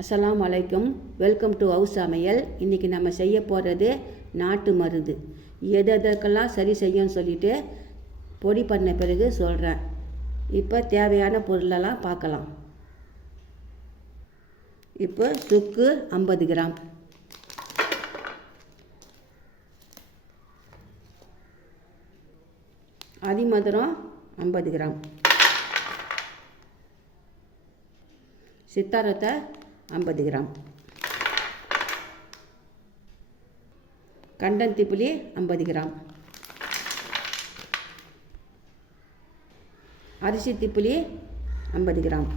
அஸ்லாம் வலைக்கும் welcome to house சமையல். இன்றைக்கி நம்ம செய்ய போகிறது நாட்டு மருந்து. எது எதற்கெல்லாம் சரி செய்யும்னு சொல்லிட்டு பொடி பண்ண பிறகு சொல்கிறேன் இப்போ தேவையான பொருளெல்லாம் பார்க்கலாம். இப்போ சுக்கு ஐம்பது கிராம். அதிமதுரம் ஐம்பது கிராம். சித்தாரத்தை ஐம்பது கிராம். கண்டந்தி புளி ஐம்பது கிராம். அரிசி திப்புளி ஐம்பது கிராம்.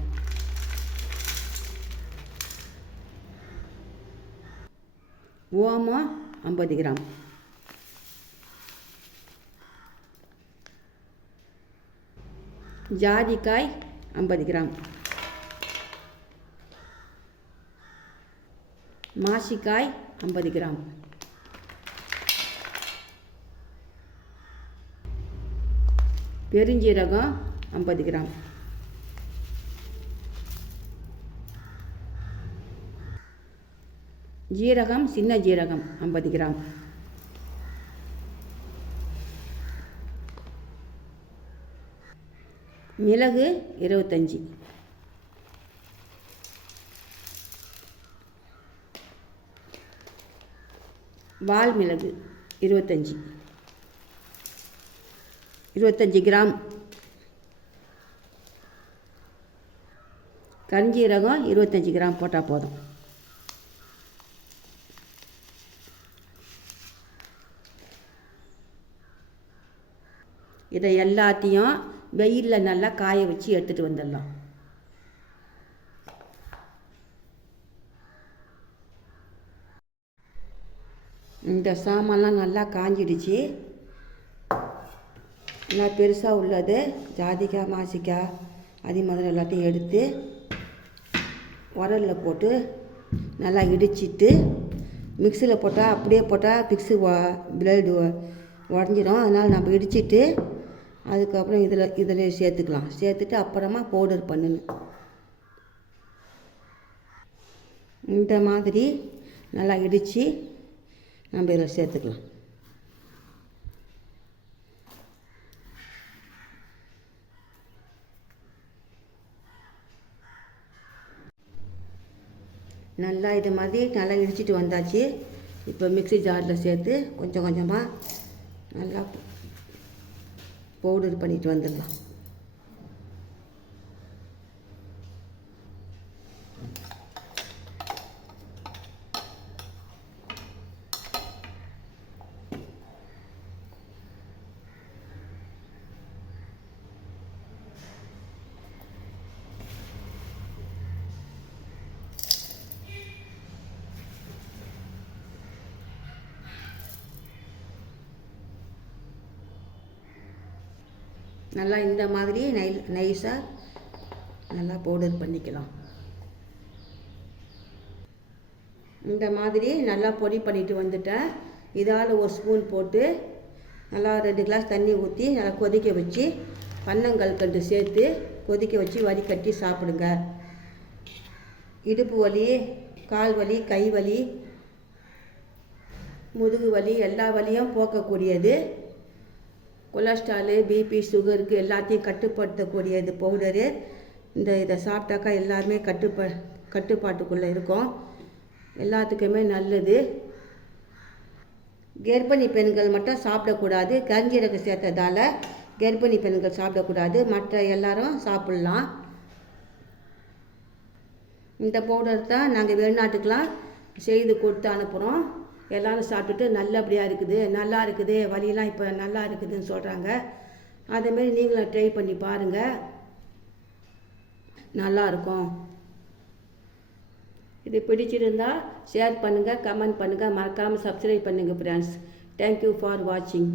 ஓமம் ஐம்பது கிராம். ஜாதிக்காய் ஐம்பது கிராம். மாசிக்காய் ஐம்பது கிராம். பெருஞ்சீரகம் ஐம்பது கிராம். ஜீரகம் சின்ன ஜீரகம் ஐம்பது கிராம். மிளகு இருபத்தஞ்சி. வால் மிளகு இருபத்தஞ்சி. இருபத்தஞ்சி கிராம். கஞ்சீரகம் இருபத்தஞ்சி கிராம் போட்டால் போதும். இதை எல்லாத்தையும் வெயிலில் நல்லா காய வச்சு எடுத்துகிட்டு வந்துடலாம். இந்த சாமான்லாம் நல்லா காஞ்சிடுச்சு. நல்லா பெருசாக உள்ளது. ஜாதிக்காய் மாசிக்காய் அதே மாதிரி எல்லாத்தையும் எடுத்து உரலில் போட்டு நல்லா இடிச்சிட்டு மிக்சியில் போட்டால் அப்படியே போட்டால் மிக்ஸி பிளேடு உடஞ்சிரும். அதனால் நம்ம இடிச்சிட்டு அதுக்கப்புறம் இதில் இதில் சேர்த்துக்கலாம். சேர்த்துட்டு அப்புறமா பவுடர் பண்ணணும் இந்த மாதிரி நல்லா இடித்து நம்ம இதில் சேர்த்துக்கலாம். நல்லா இது மாதிரி நல்லா இடிச்சிட்டு வந்தாச்சு. இப்போ மிக்சி ஜாரில் சேர்த்து கொஞ்சம் கொஞ்சமாக நல்லா பவுடர் பண்ணிட்டு வந்துடலாம். நல்லா இந்த மாதிரி நை நைஸாக நல்லா பவுடர் பண்ணிக்கலாம். இந்த மாதிரி நல்லா பொடி பண்ணிட்டு வந்துட்டேன். இதால் ஒரு ஸ்பூன் போட்டு நல்லா ரெண்டு கிளாஸ் தண்ணி ஊற்றி நல்லா கொதிக்க வச்சு பன்னங்கல்கண்டு சேர்த்து கொதிக்க வச்சு வடிகட்டி சாப்பிடுங்க. இடுப்பு வலி கால் வலி கை வலி முதுகு வலி எல்லா வலியும் போக்கக்கூடியது. கொலஸ்ட்ராலு பிபி சுகருக்கு எல்லாத்தையும் கட்டுப்படுத்தக்கூடியது பவுடரு இந்த இதை சாப்பிட்டாக்கா எல்லாருமே கட்டுப்ப கட்டுப்பாட்டுக்குள்ளே இருக்கும். எல்லாத்துக்குமே நல்லது. கர்ப்பிணி பெண்கள் மட்டும் சாப்பிடக்கூடாது. கஞ்சீரகம் சேர்த்ததால் கர்ப்பிணி பெண்கள் சாப்பிடக்கூடாது. மற்ற எல்லாரும் சாப்பிட்லாம். இந்த பவுடர் தான் நாங்கள் வெளிநாட்டுக்கெலாம் செய்து கொடுத்து அனுப்புகிறோம் எல்லோரும் சாப்பிட்டுட்டு நல்லபடியாக இருக்குது நல்லா இருக்குது வலியெல்லாம் இப்போ நல்லா இருக்குதுன்னு சொல்கிறாங்க அதேமாரி நீங்களும் ட்ரை பண்ணி பாருங்கள் நல்லாயிருக்கும் இது பிடிச்சிருந்தா ஷேர் பண்ணுங்கள் கமெண்ட் பண்ணுங்கள் மறக்காமல் சப்ஸ்கிரைப் பண்ணுங்கள் ஃப்ரெண்ட்ஸ் தேங்க்யூ ஃபார் வாட்சிங்